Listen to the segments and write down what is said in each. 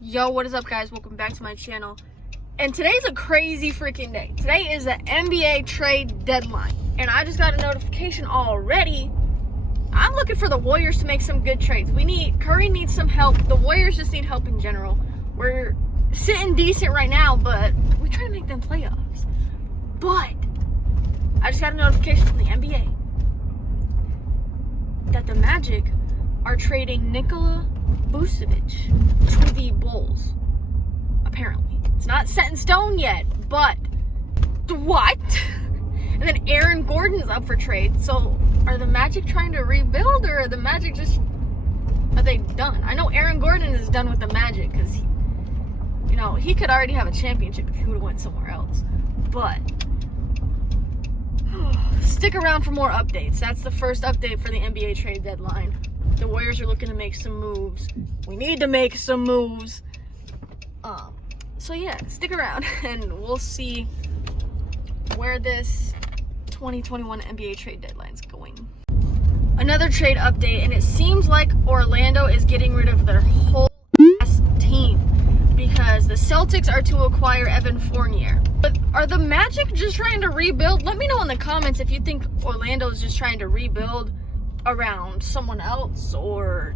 Yo, what is up, guys? Welcome back to my channel. And today's a crazy freaking day. Today is the NBA trade deadline. And I just got a notification already. I'm looking for the Warriors to make some good trades. Curry needs some help. The Warriors just need help in general. We're sitting decent right now, but we're trying to make them playoffs. But I just got a notification from the NBA that the Magic are trading Nikola Vucevic to the Bulls. Apparently. It's not set in stone yet, but what? And then Aaron Gordon's up for trade. So are the Magic trying to rebuild, or are the Magic are they done? I know Aaron Gordon is done with the Magic because he could already have a championship if he would have went somewhere else. But stick around for more updates. That's the first update for the NBA trade deadline. The Warriors are looking to make some moves. We need to make some moves. So yeah, stick around and we'll see where this 2021 NBA trade deadline is going. Another trade update, and it seems like Orlando is getting rid of their whole ass team because the Celtics are to acquire Evan Fournier. But are the Magic just trying to rebuild? Let me know in the comments if you think Orlando is just trying to rebuild around someone else, or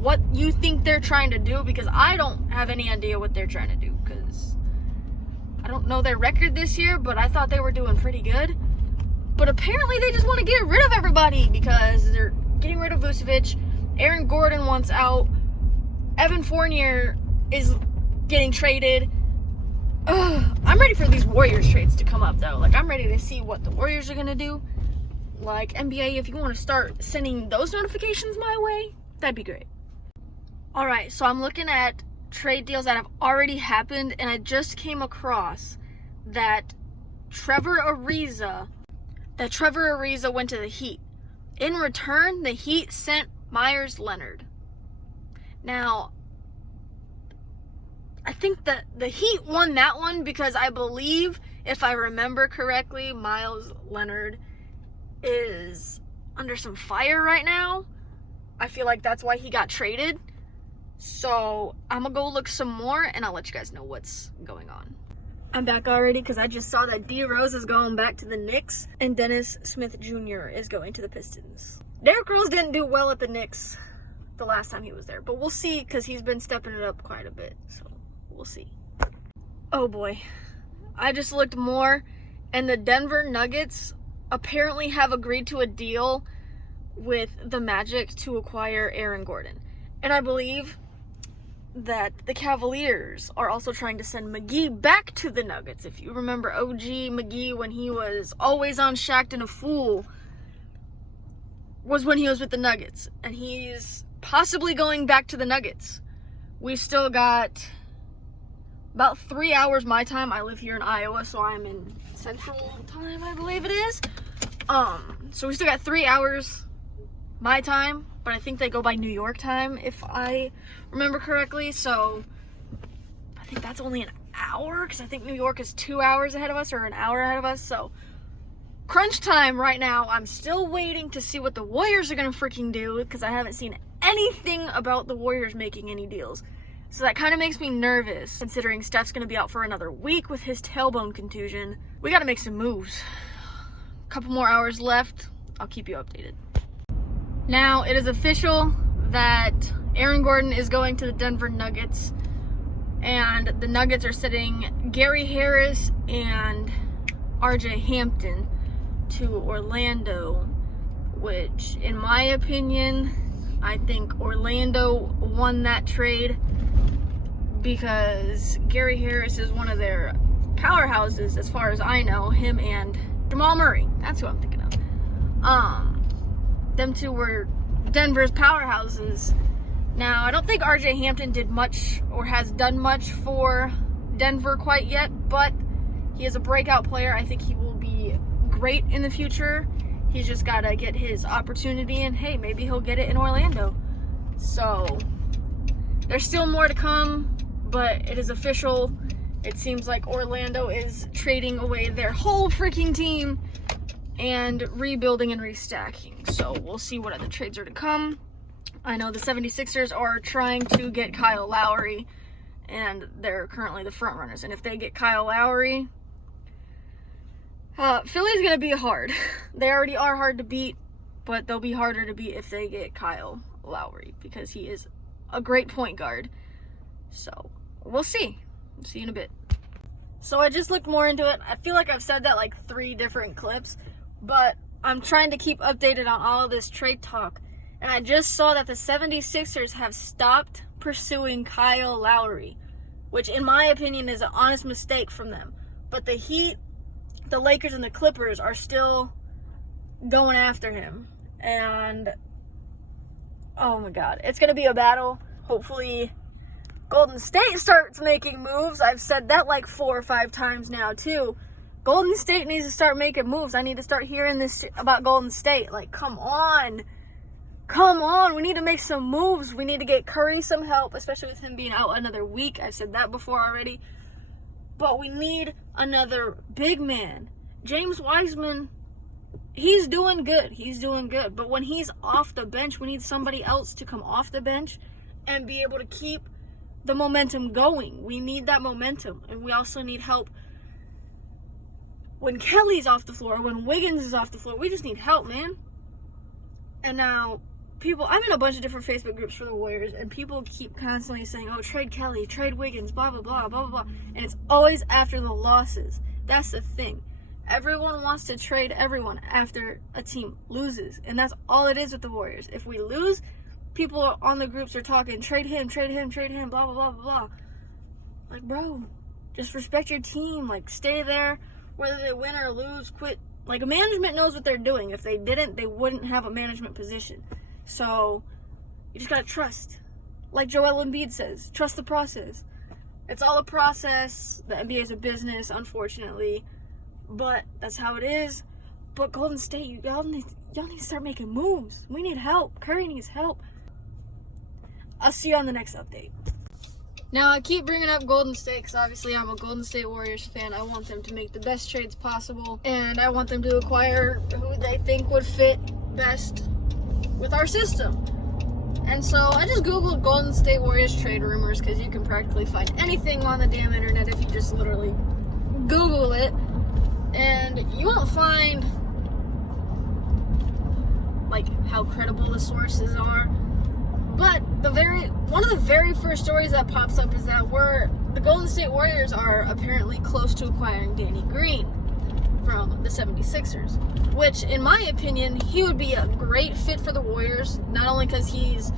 what you think they're trying to do, because I don't have any idea what they're trying to do, because I don't know their record this year, but I thought they were doing pretty good. But apparently they just want to get rid of everybody because they're getting rid of Vucevic. Aaron Gordon wants out. Evan Fournier is getting traded. I'm ready for these Warriors trades to come up, though. Like, I'm ready to see what the Warriors are going to do. Like, NBA, if you want to start sending those notifications my way, that'd be great. Alright, so I'm looking at trade deals that have already happened, and I just came across that Trevor Ariza went to the Heat. In return, the Heat sent Myers Leonard. Now, I think that the Heat won that one because I believe, if I remember correctly, Myles Leonard is under some fire right now. I feel like that's why he got traded. So I'm gonna go look some more and I'll let you guys know what's going on. I'm back already because I just saw that D Rose is going back to the Knicks and Dennis Smith Jr. is going to the Pistons. Derrick Rose didn't do well at the Knicks the last time he was there, but we'll see because he's been stepping it up quite a bit. So we'll see. Oh boy. I just looked more, and the Denver Nuggets apparently have agreed to a deal with the Magic to acquire Aaron Gordon. And I believe that the Cavaliers are also trying to send McGee back to the Nuggets. If you remember OG McGee, when he was always on Shaqtin' a Fool, was when he was with the Nuggets. And he's possibly going back to the Nuggets. We've still got about 3 hours my time. I live here in Iowa, so I'm in Central Time, I believe it is. So we still got 3 hours my time, but I think they go by New York time, if I remember correctly. So I think that's only an hour, because I think New York is 2 hours ahead of us, or an hour ahead of us. So crunch time right now. I'm still waiting to see what the Warriors are going to freaking do, because I haven't seen anything about the Warriors making any deals. So that kind of makes me nervous, considering Steph's going to be out for another week with his tailbone contusion. We got to make some moves. A couple more hours left. I'll keep you updated. Now, it is official that Aaron Gordon is going to the Denver Nuggets, and the Nuggets are sending Gary Harris and RJ Hampton to Orlando, which, in my opinion, I think Orlando won that trade because Gary Harris is one of their powerhouses, as far as I know. Him and Jamal Murray. That's who I'm thinking of. Them two were Denver's powerhouses. Now, I don't think RJ Hampton did much or has done much for Denver quite yet, but he is a breakout player. I think he will be great in the future. He's just got to get his opportunity, and hey, maybe he'll get it in Orlando. So, there's still more to come, but it is official. It seems like Orlando is trading away their whole freaking team and rebuilding and restacking. So we'll see what other trades are to come. I know the 76ers are trying to get Kyle Lowry and they're currently the front runners. And if they get Kyle Lowry, Philly's going to be hard. They already are hard to beat, but they'll be harder to beat if they get Kyle Lowry, because he is a great point guard. So we'll see. See you in a bit. So I just looked more into it. I feel like I've said that like 3 different clips, but I'm trying to keep updated on all of this trade talk. And I just saw that the 76ers have stopped pursuing Kyle Lowry, which in my opinion is an honest mistake from them. But the Heat, the Lakers, and the Clippers are still going after him. And oh my God, it's going to be a battle. Hopefully Golden State starts making moves. I've said that like 4 or 5 times now too. Golden State needs to start making moves. I need to start hearing this about Golden State. Like, come on. Come on. We need to make some moves. We need to get Curry some help, especially with him being out another week. I've said that before already. But we need another big man. James Wiseman, he's doing good. He's doing good. But when he's off the bench, we need somebody else to come off the bench and be able to keep the momentum going. We need that momentum. And we also need help when Kelly's off the floor, when Wiggins is off the floor. We just need help, man. And now, I'm in a bunch of different Facebook groups for the Warriors, and people keep constantly saying, oh, trade Kelly, trade Wiggins, blah, blah, blah, blah, blah, blah. And it's always after the losses. That's the thing. Everyone wants to trade everyone after a team loses. And that's all it is with the Warriors. If we lose, people on the groups are talking, trade him, blah, blah, blah, blah, blah. Like, bro, just respect your team. Like, stay there. Whether they win or lose, quit. Like, management knows what they're doing. If they didn't, they wouldn't have a management position. So, you just gotta trust. Like Joel Embiid says, trust the process. It's all a process. The NBA is a business, unfortunately. But that's how it is. But Golden State, y'all need to start making moves. We need help. Curry needs help. I'll see you on the next update. Now, I keep bringing up Golden State because obviously I'm a Golden State Warriors fan. I want them to make the best trades possible, and I want them to acquire who they think would fit best with our system. And so I just Googled Golden State Warriors trade rumors, because you can practically find anything on the damn internet if you just literally Google it, and you won't find like how credible the sources are. But one of the very first stories that pops up is that the Golden State Warriors are apparently close to acquiring Danny Green from the 76ers, which, in my opinion, he would be a great fit for the Warriors, not only because he's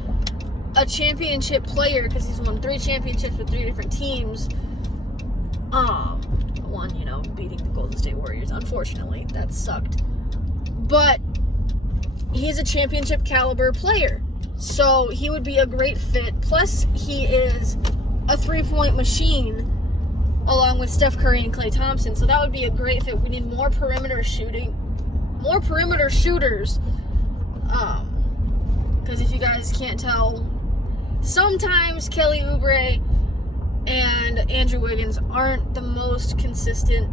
a championship player, because he's won 3 championships with 3 different teams. One, beating the Golden State Warriors, unfortunately. That sucked. But he's a championship caliber player. So he would be a great fit. Plus, he is a 3-point machine along with Steph Curry and Klay Thompson. So that would be a great fit. We need more perimeter shooters. Because if you guys can't tell, sometimes Kelly Oubre and Andrew Wiggins aren't the most consistent.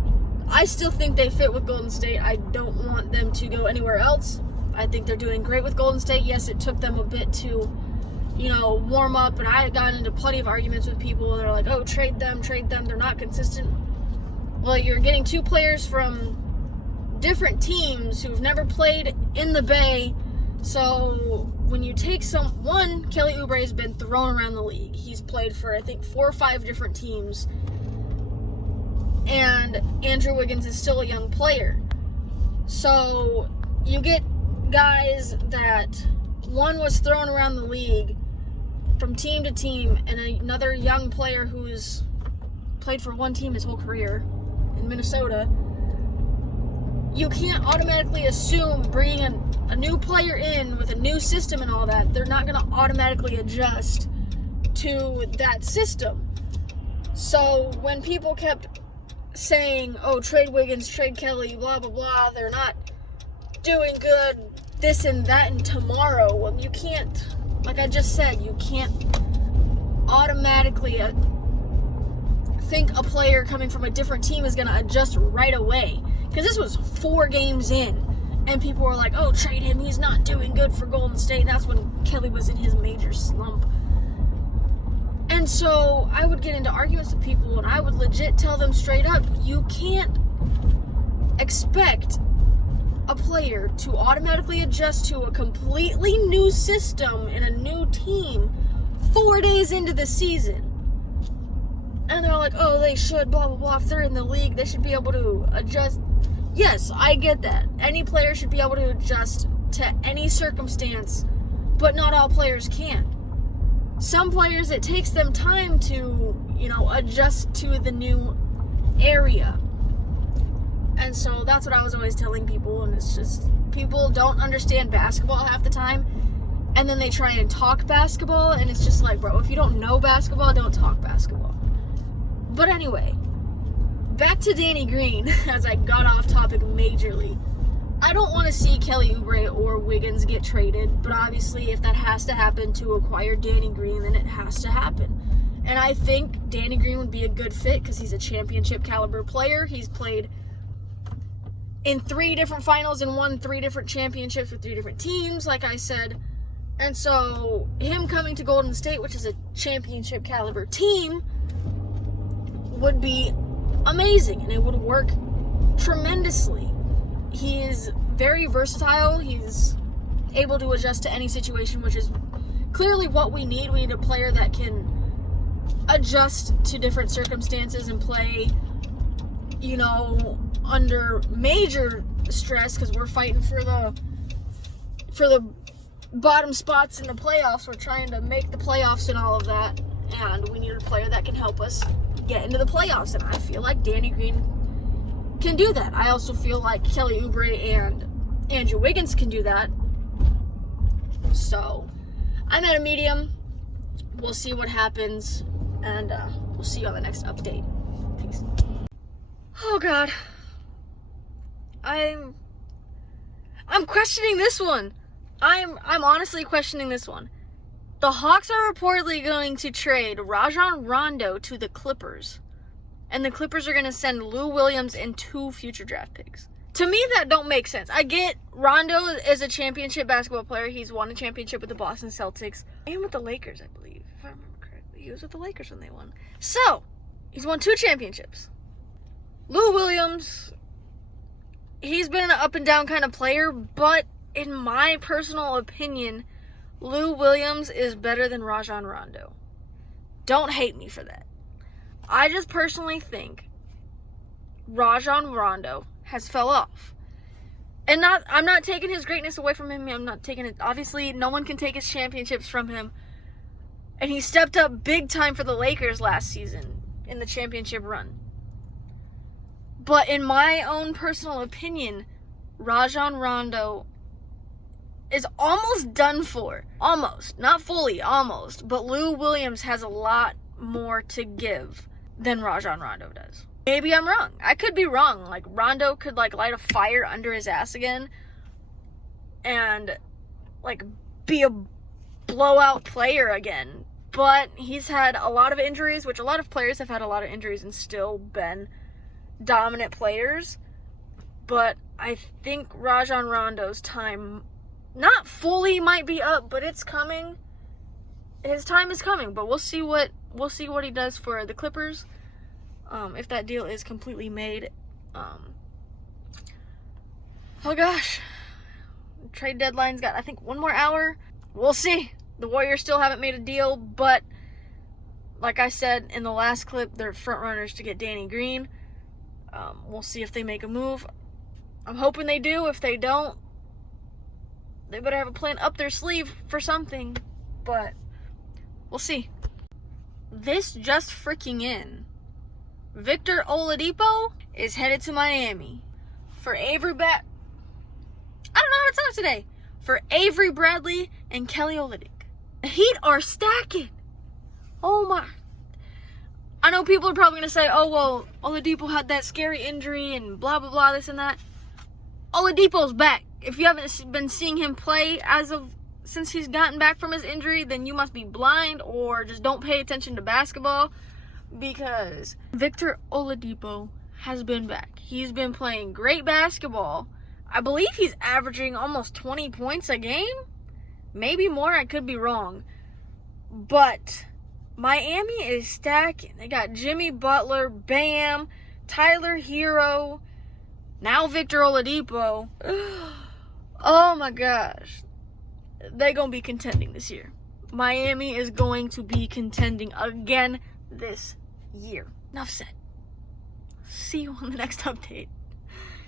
I still think they fit with Golden State. I don't want them to go anywhere else. I think they're doing great with Golden State. Yes, it took them a bit to, warm up. And I got into plenty of arguments with people. They're like, oh, trade them. They're not consistent. Well, you're getting 2 players from different teams who've never played in the Bay. So when you take Kelly Oubre has been thrown around the league. He's played for, I think, 4 or 5 different teams. And Andrew Wiggins is still a young player. So you get guys that one was thrown around the league from team to team, and another young player who's played for one team his whole career in Minnesota. You can't automatically assume bringing a new player in with a new system and all that, they're not going to automatically adjust to that system. So when people kept saying, oh, trade Wiggins, trade Kelly, blah, blah, blah, they're not doing good, this and that, and tomorrow. Well, you can't, like I just said, you can't automatically think a player coming from a different team is going to adjust right away. Because this was 4 games in, and people were like, oh, trade him, he's not doing good for Golden State. And that's when Kelly was in his major slump. And And so I would get into arguments with people, and I would legit tell them straight up, you can't expect a player to automatically adjust to a completely new system and a new team 4 days into the season. And they're like, oh, they should, blah, blah, blah. If they're in the league, they should be able to adjust. Yes, I get that. Any player should be able to adjust to any circumstance, but not all players can. Some players, it takes them time to, adjust to the new area. And so that's what I was always telling people, and it's just, people don't understand basketball half the time, and then they try and talk basketball, and it's just like, bro, if you don't know basketball, don't talk basketball. But anyway, back to Danny Green, as I got off topic majorly. I don't want to see Kelly Oubre or Wiggins get traded, but obviously if that has to happen to acquire Danny Green, then it has to happen. And I think Danny Green would be a good fit because he's a championship caliber player. He's played in 3 different finals and won 3 different championships with 3 different teams, like I said. And so him coming to Golden State, which is a championship caliber team, would be amazing, and it would work tremendously. He is very versatile. He's able to adjust to any situation, which is clearly what we need. We need a player that can adjust to different circumstances and play, under major stress, because we're fighting for the bottom spots in the playoffs. We're trying to make the playoffs and all of that, and we need a player that can help us get into the playoffs, and I feel like Danny Green can do that. I also feel like Kelly Oubre and Andrew Wiggins can do that. So I'm at a medium. We'll see what happens, and we'll see you on the next update. Peace. Oh God, I'm questioning this one. I'm honestly questioning this one. The Hawks are reportedly going to trade Rajon Rondo to the Clippers. And the Clippers are going to send Lou Williams and 2 future draft picks. To me, that don't make sense. I get Rondo is a championship basketball player. He's won a championship with the Boston Celtics. And with the Lakers, I believe, if I remember correctly. He was with the Lakers when they won. So, he's won 2 championships. Lou Williams, he's been an up and down kind of player, but in my personal opinion, Lou Williams is better than Rajon Rondo. Don't hate me for that. I just personally think Rajon Rondo has fell off. And I'm not taking his greatness away from him. I'm not taking it. Obviously, no one can take his championships from him. And he stepped up big time for the Lakers last season in the championship run. But in my own personal opinion, Rajon Rondo is almost done for. Almost. Not fully, almost. But Lou Williams has a lot more to give than Rajon Rondo does. Maybe I'm wrong. I could be wrong. Like, Rondo could, light a fire under his ass again and, be a blowout player again. But he's had a lot of injuries, which a lot of players have had a lot of injuries and still been dominant players. But I think Rajon Rondo's time not fully might be up, but it's coming. His time is coming, but we'll see what he does for the Clippers. If that deal is completely made. Oh gosh. Trade deadline's got, I think, 1 more hour. We'll see. The Warriors still haven't made a deal, but like I said in the last clip, they're front runners to get Danny Green. We'll see if they make a move. I'm hoping they do. If they don't, they better have a plan up their sleeve for something, but we'll see. This just freaking in. Victor Oladipo is headed to Miami for I don't know how to talk today. For Avery Bradley and Kelly Olynyk. The Heat are stacking. Oh my. I know people are probably going to say, oh, well, Oladipo had that scary injury and blah, blah, blah, this and that. Oladipo's back. If you haven't been seeing him play since he's gotten back from his injury, then you must be blind or just don't pay attention to basketball, because Victor Oladipo has been back. He's been playing great basketball. I believe he's averaging almost 20 points a game. Maybe more, I could be wrong. But Miami is stacking. They got Jimmy Butler, Bam, Tyler Hero, now Victor Oladipo. Oh my gosh. They're going to be contending this year. Miami is going to be contending again this year. Enough said. See you on the next update.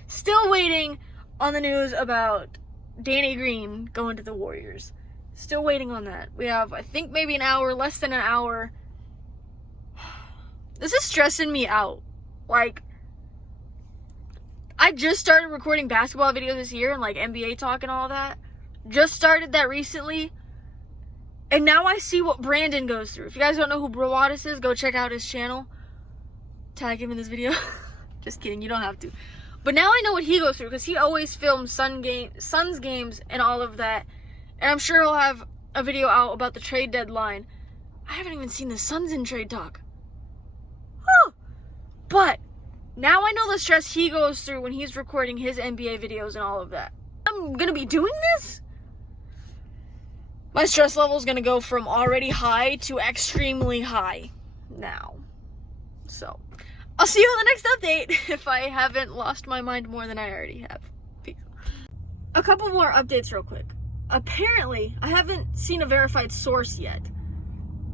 Still waiting on the news about Danny Green going to the Warriors. Still waiting on that. We have, I think, maybe an hour, less than an hour. This is stressing me out. Like, I just started recording basketball videos this year and like NBA talk and all that. Just started that recently. And now I see what Brandon goes through. If you guys don't know who Broadus is, go check out his channel. Tag him in this video. Just kidding, you don't have to. But now I know what he goes through because he always films Suns games and all of that. And I'm sure he'll have a video out about the trade deadline. I haven't even seen the Suns in trade talk. Oh. But now I know the stress he goes through when he's recording his NBA videos and all of that. I'm going to be doing this? My stress level is going to go from already high to extremely high now. So, I'll see you on the next update if I haven't lost my mind more than I already have. Peace. A couple more updates real quick. Apparently, I haven't seen a verified source yet,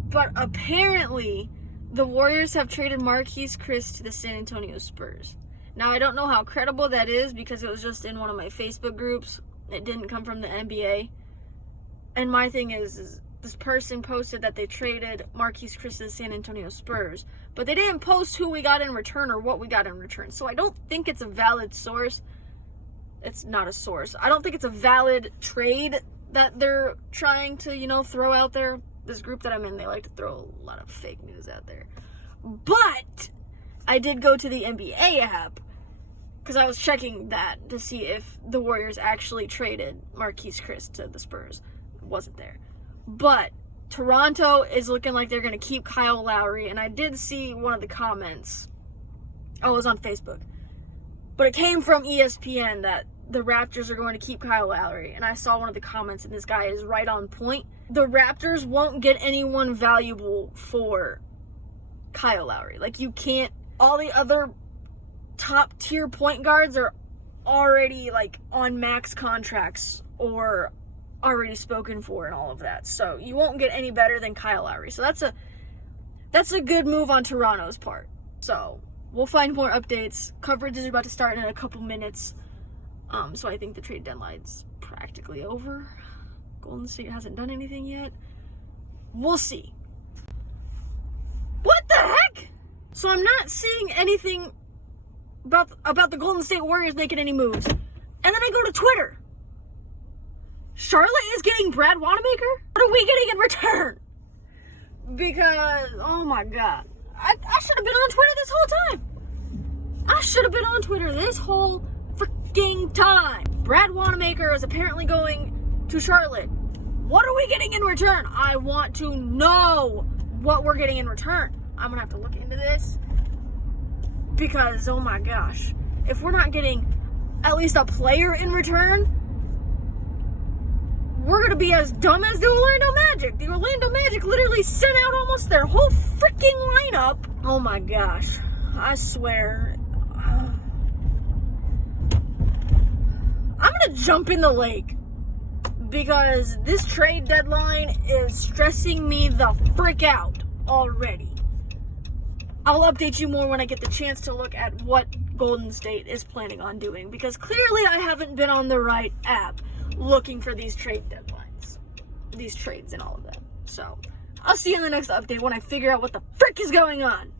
but apparently the Warriors have traded Marquise Chris to the San Antonio Spurs. Now, I don't know how credible that is because it was just in one of my Facebook groups. It didn't come from the NBA. And my thing is this person posted that they traded Marquise Chris to the San Antonio Spurs, but they didn't post who we got in return or what we got in return. So I don't think it's a valid source. It's not a source. I don't think it's a valid trade that they're trying to, throw out there. This group that I'm in, they like to throw a lot of fake news out there. But I did go to the NBA app because I was checking that to see if the Warriors actually traded Marquise Chris to the Spurs. Wasn't there. But Toronto is looking like they're going to keep Kyle Lowry, and I did see one of the comments. Oh, it was on Facebook. But it came from ESPN that the Raptors are going to keep Kyle Lowry, and I saw one of the comments, and this guy is right on point. The Raptors won't get anyone valuable for Kyle Lowry. Like, you can't. All the other top tier point guards are already like on max contracts or already spoken for and all of that. So you won't get any better than Kyle Lowry. So that's a good move on Toronto's part. So we'll find more updates. Coverage is about to start in a couple minutes. So I think the trade deadline's practically over. Golden State hasn't done anything yet. We'll see. What the heck? So I'm not seeing anything about the Golden State Warriors making any moves. And then I go to Twitter. Charlotte is getting Brad Wanamaker? What are we getting in return? Because, oh my God. I should have been on Twitter this whole time. I should have been on Twitter this whole freaking time. Brad Wanamaker is apparently going to Charlotte. What are we getting in return? I want to know what we're getting in return. I'm going to have to look into this. Because, oh my gosh. If we're not getting at least a player in return, we're going to be as dumb as the Orlando Magic. The Orlando Magic literally sent out almost their whole freaking lineup. Oh my gosh. I swear. I'm going to jump in the lake. Because this trade deadline is stressing me the frick out already. I'll update you more when I get the chance to look at what Golden State is planning on doing. Because clearly I haven't been on the right app looking for these trade deadlines. These trades and all of that. So, I'll see you in the next update when I figure out what the frick is going on.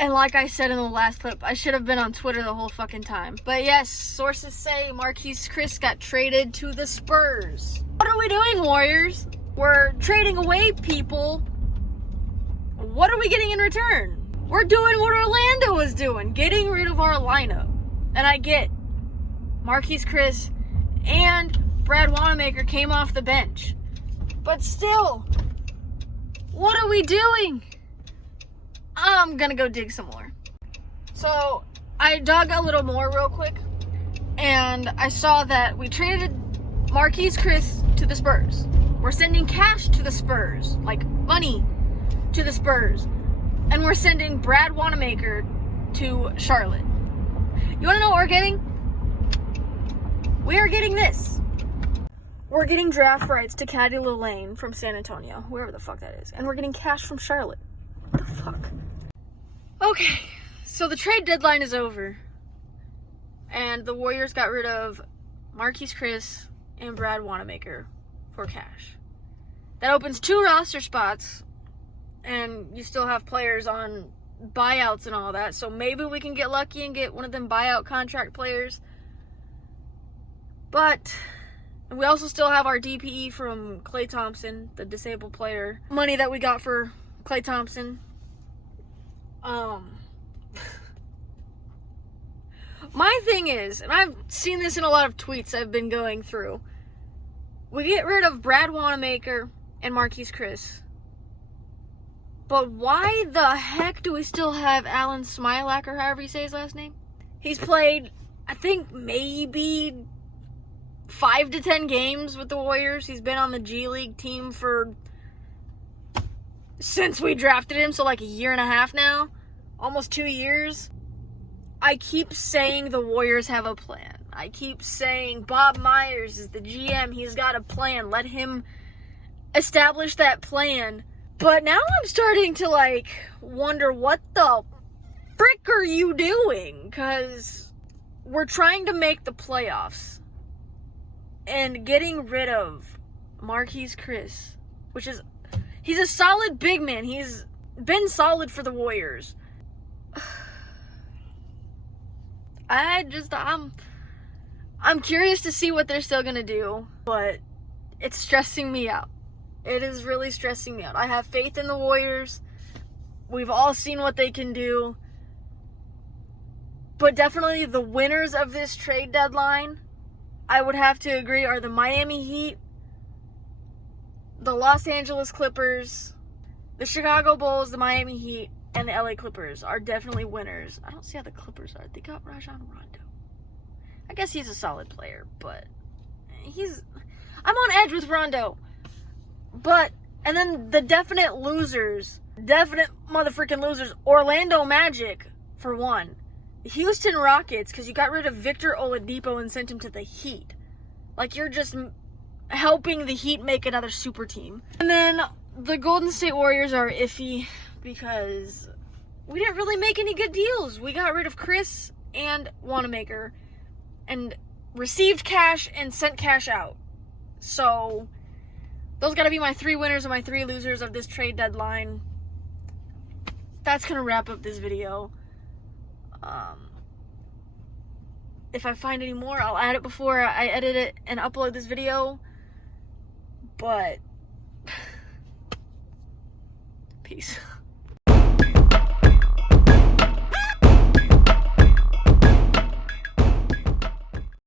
And like I said in the last clip, I should have been on Twitter the whole fucking time. But yes, sources say Marquise Chris got traded to the Spurs. What are we doing, Warriors? We're trading away people. What are we getting in return? We're doing what Orlando was doing, getting rid of our lineup. And I get Marquise Chris and Brad Wanamaker came off the bench. But still, what are we doing? I'm gonna go dig some more. So, I dug a little more real quick, and I saw that we traded Marquise Chris to the Spurs. We're sending cash to the Spurs, like money. to the Spurs. And we're sending Brad Wanamaker to Charlotte. You want to know what we're getting? We are getting this. We're getting draft rights to Caddy Lane from San Antonio, whoever the fuck that is. And we're getting cash from Charlotte. What the fuck? Okay, so the trade deadline is over. And the Warriors got rid of Marquise Chris and Brad Wanamaker for cash. That opens 2 roster spots. And you still have players on buyouts and all that. So maybe we can get lucky and get one of them buyout contract players. But we also still have our DPE from Klay Thompson, the disabled player. Money that we got for Klay Thompson. My thing is, and I've seen this in a lot of tweets I've been going through. We get rid of Brad Wanamaker and Marquise Chris. But why the heck do we still have Alan Smilak, or however you say his last name? He's played, I think, maybe 5 to 10 games with the Warriors. He's been on the G League team since we drafted him, so like a year and a half now. Almost 2 years. I keep saying the Warriors have a plan. I keep saying Bob Myers is the GM. He's got a plan. Let him establish that plan. But now I'm starting to, wonder what the frick are you doing? Because we're trying to make the playoffs. And getting rid of Marquise Chris, he's a solid big man. He's been solid for the Warriors. I'm curious to see what they're still going to do. But it's stressing me out. It is really stressing me out. I have faith in the Warriors. We've all seen what they can do. But definitely the winners of this trade deadline, I would have to agree, are the Miami Heat, the Los Angeles Clippers, the Chicago Bulls, the Miami Heat, and the LA Clippers are definitely winners. I don't see how the Clippers are. They got Rajon Rondo. I guess he's a solid player, but I'm on edge with Rondo. And then the definite motherfucking losers, Orlando Magic, for one. Houston Rockets, because you got rid of Victor Oladipo and sent him to the Heat. You're just helping the Heat make another super team. And then the Golden State Warriors are iffy because we didn't really make any good deals. We got rid of Chris and Wanamaker and received cash and sent cash out. So those got to be my 3 winners and my 3 losers of this trade deadline. That's going to wrap up this video. If I find any more, I'll add it before I edit it and upload this video. But peace.